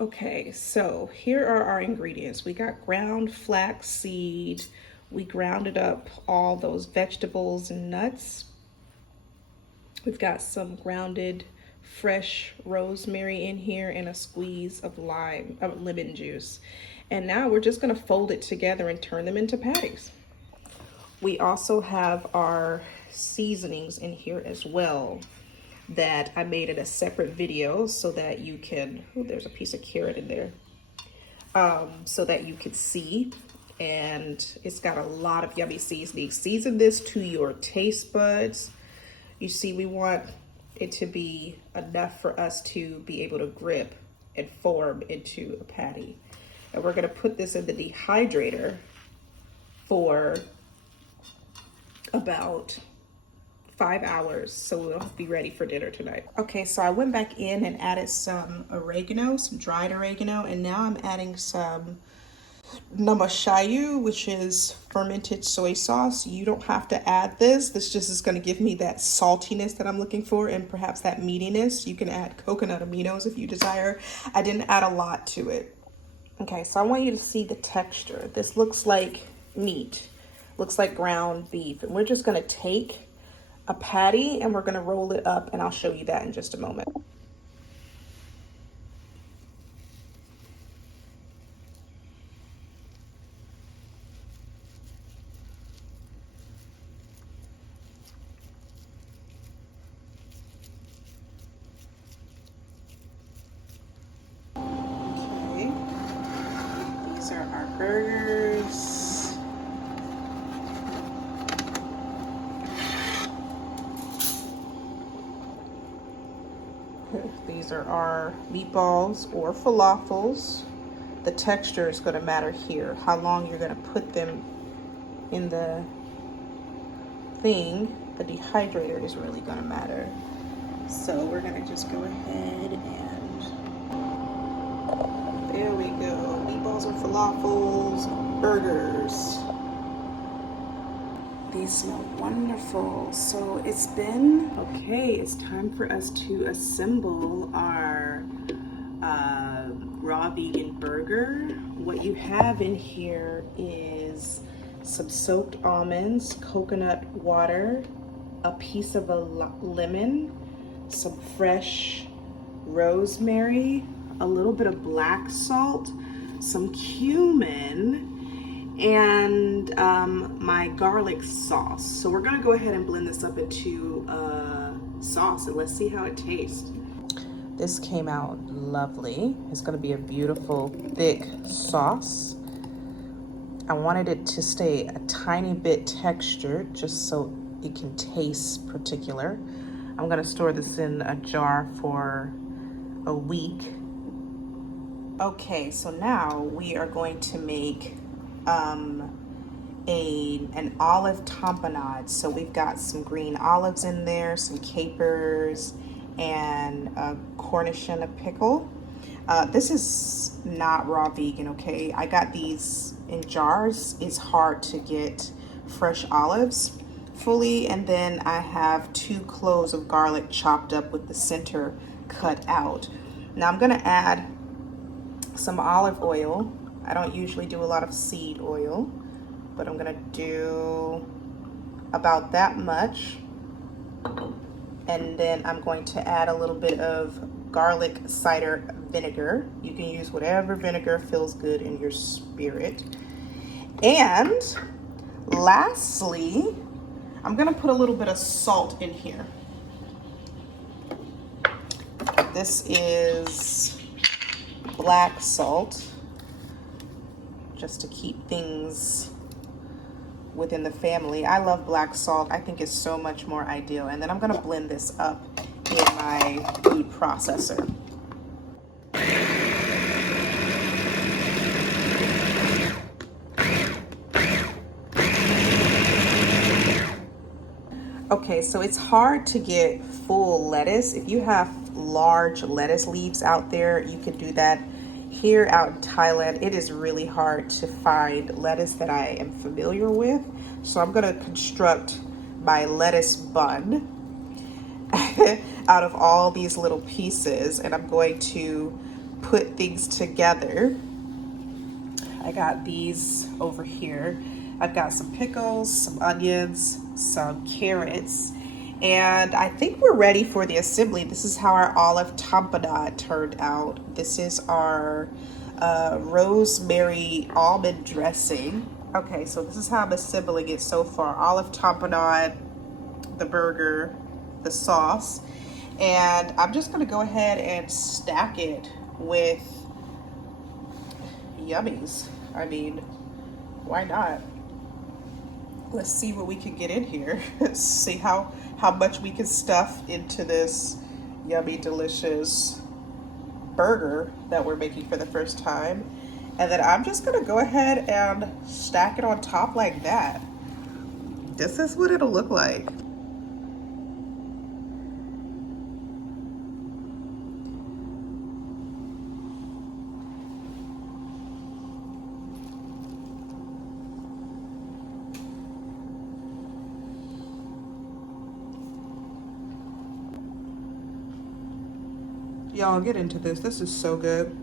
Okay, so here are our ingredients. We got ground flaxseed. We grounded up all those vegetables and nuts. We've got some grounded fresh rosemary in here and a squeeze of lemon juice. And now we're just gonna fold it together and turn them into patties. We also have our seasonings in here as well that I made in a separate video so that you can, oh, there's a piece of carrot in there, so that you could see. And it's got a lot of yummy seasonings. Season this to your taste buds. You see, we want it to be enough for us to be able to grip and form into a patty. And we're gonna put this in the dehydrator for about 5 hours, so we'll be ready for dinner tonight. Okay, so I went back in and added some oregano, some dried oregano, and now I'm adding some shoyu, which is fermented soy sauce. You don't have to add this. This just is going to give me that saltiness that I'm looking for and perhaps that meatiness. You can add coconut aminos if you desire. I didn't add a lot to it. Okay, so I want you to see the texture. This looks like meat, looks like ground beef, and we're just going to take a patty and we're going to roll it up, and I'll show you that in just a moment. Okay, these are our burgers. These are our meatballs or falafels. The texture is going to matter here. How long you're going to put them in the thing, the dehydrator, is really going to matter. So we're going to just go ahead and there we go. Meatballs or falafels, burgers. These smell wonderful. So it's time for us to assemble our raw vegan burger. What you have in here is some soaked almonds, coconut water, a piece of a lemon, some fresh rosemary, a little bit of black salt, some cumin, and my garlic sauce. So we're gonna go ahead and blend this up into a sauce and let's see how it tastes. This came out lovely. It's gonna be a beautiful thick sauce. I wanted it to stay a tiny bit textured just so it can taste particular. I'm gonna store this in a jar for a week. Okay, so now we are going to make an olive tapenade. So we've got some green olives in there, some capers, and a Cornichon pickle. This is not raw vegan, okay? I got these in jars. It's hard to get fresh olives fully. And then I have 2 cloves of garlic chopped up with the center cut out. Now I'm gonna add some olive oil. I don't usually do a lot of seed oil, but I'm gonna do about that much. And then I'm going to add a little bit of garlic cider vinegar. You can use whatever vinegar feels good in your spirit. And lastly, I'm gonna put a little bit of salt in here. This is black salt, just to keep things within the family. I love black salt. I think it's so much more ideal. And then I'm gonna blend this up in my food processor. Okay, so it's hard to get full lettuce. If you have large lettuce leaves out there, you can do that. Here out in Thailand, it is really hard to find lettuce that I am familiar with. So I'm gonna construct my lettuce bun out of all these little pieces, and I'm going to put things together. I got these over here. I've got some pickles, some onions, some carrots, and I think we're ready for the assembly. This is how our olive tapenade turned out. This is our rosemary almond dressing. Okay, so this is how I'm assembling it so far. Olive tapenade, the burger, the sauce, and I'm just gonna go ahead and stack it with yummies. I mean, why not? Let's see what we can get in here. See how much we can stuff into this yummy, delicious burger that we're making for the first time. And then I'm just gonna go ahead and stack it on top like that. This is what it'll look like. Y'all, get into this. This is so good.